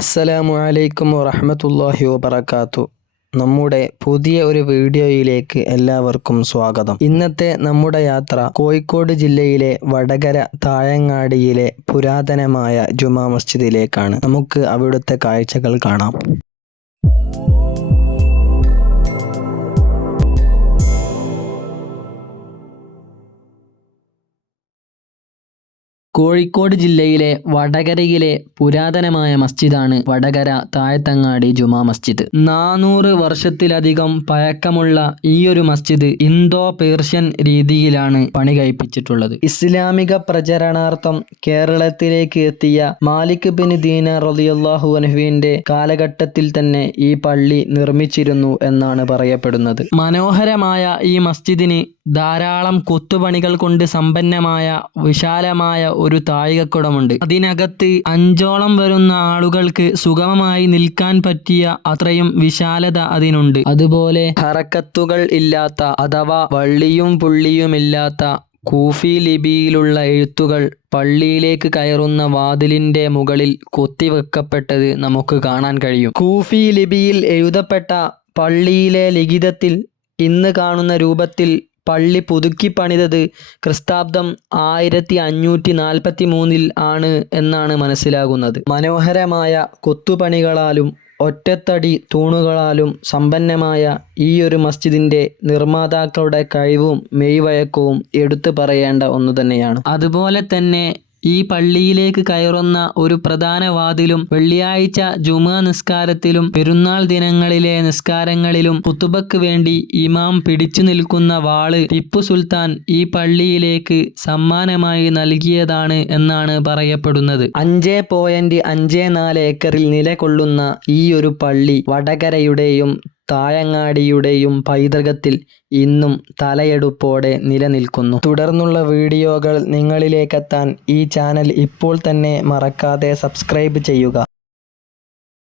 അസ്സലാമു അലൈക്കും വറഹമത്തല്ലാഹി വാത്തു നമ്മുടെ പുതിയ ഒരു വീഡിയോയിലേക്ക് എല്ലാവർക്കും സ്വാഗതം. ഇന്നത്തെ നമ്മുടെ യാത്ര കോഴിക്കോട് ജില്ലയിലെ വടകര താഴങ്ങാടിയിലെ പുരാതനമായ ജുമാ മസ്ജിദിലേക്കാണ്. നമുക്ക് അവിടുത്തെ കാഴ്ചകൾ കാണാം. കോഴിക്കോട് ജില്ലയിലെ വടകരയിലെ പുരാതനമായ മസ്ജിദാണ് വടകര താഴത്തങ്ങാടി ജുമാ മസ്ജിദ്. നാനൂറ് വർഷത്തിലധികം പഴക്കമുള്ള ഈ ഒരു മസ്ജിദ് ഇന്തോ പേർഷ്യൻ രീതിയിലാണ് പണി കഴിപ്പിച്ചിട്ടുള്ളത്. ഇസ്ലാമിക പ്രചരണാർത്ഥം കേരളത്തിലേക്ക് എത്തിയ മാലിക് ബിൻ ദീന റളിയല്ലാഹു അൻഹുവിന്റെ കാലഘട്ടത്തിൽ തന്നെ ഈ പള്ളി നിർമ്മിച്ചിരുന്നു എന്നാണ് പറയപ്പെടുന്നത്. മനോഹരമായ ഈ മസ്ജിദിന് ധാരാളം കൊത്തുപണികൾ കൊണ്ട് സമ്പന്നമായ വിശാലമായ ഒരു താഴികക്കുടമുണ്ട്. അതിനകത്ത് അഞ്ചോളം വരുന്ന ആളുകൾക്ക് സുഗമമായി നിൽക്കാൻ പറ്റിയ അത്രയും വിശാലത അതിനുണ്ട്. അതുപോലെ ഹറക്കത്തുകൾ ഇല്ലാത്ത അഥവാ വള്ളിയും പുള്ളിയുമില്ലാത്ത കൂഫി ലിപിയിലുള്ള എഴുത്തുകൾ പള്ളിയിലേക്ക് കയറുന്ന വാതിലിന്റെ മുകളിൽ കൊത്തിവെക്കപ്പെട്ടത് നമുക്ക് കാണാൻ കഴിയും. കൂഫി ലിപിയിൽ എഴുതപ്പെട്ട പള്ളിയിലെ ലിഖിതത്തിൽ ഇന്ന് കാണുന്ന രൂപത്തിൽ പള്ളി പുതുക്കി പണിതത് ക്രിസ്താബ്ദം ആയിരത്തി അഞ്ഞൂറ്റി നാൽപ്പത്തി മൂന്നിൽ ആണ് എന്നാണ് മനസ്സിലാകുന്നത്. മനോഹരമായ കൊത്തുപണികളാലും ഒറ്റത്തടി തൂണുകളാലും സമ്പന്നമായ ഈ ഒരു മസ്ജിദിന്റെ നിർമ്മാതാക്കളുടെ കഴിവും മെയ്വഴക്കവും എടുത്തു പറയേണ്ട ഒന്നു തന്നെയാണ്. അതുപോലെ തന്നെ ഈ പള്ളിയിലേക്ക് കയറുന്ന ഒരു പ്രധാന വാതിലും വെള്ളിയാഴ്ച ജുമാ നിസ്കാരത്തിലും പെരുന്നാൾ ദിനങ്ങളിലെ നിസ്കാരങ്ങളിലും കുത്തുബക്ക് വേണ്ടി ഇമാം പിടിച്ചു നിൽക്കുന്ന വാൾ ടിപ്പു സുൽത്താൻ ഈ പള്ളിയിലേക്ക് സമ്മാനമായി നൽകിയതാണ് എന്നാണ് പറയപ്പെടുന്നത്. അഞ്ച് പോയിന്റ് അഞ്ച് നാല് ഏക്കറിൽ നിലകൊള്ളുന്ന ഈ ഒരു പള്ളി വടകരയുടെയും താഴങ്ങാടിയുടെയും പൈതൃകത്തിൽ ഇന്നും തലയെടുപ്പോടെ നിലനിൽക്കുന്നു. തുടർന്നുള്ള വീഡിയോകൾ നിങ്ങളിലേക്കെത്താൻ ഈ ചാനൽ ഇപ്പോൾ തന്നെ മറക്കാതെ സബ്സ്ക്രൈബ് ചെയ്യുക.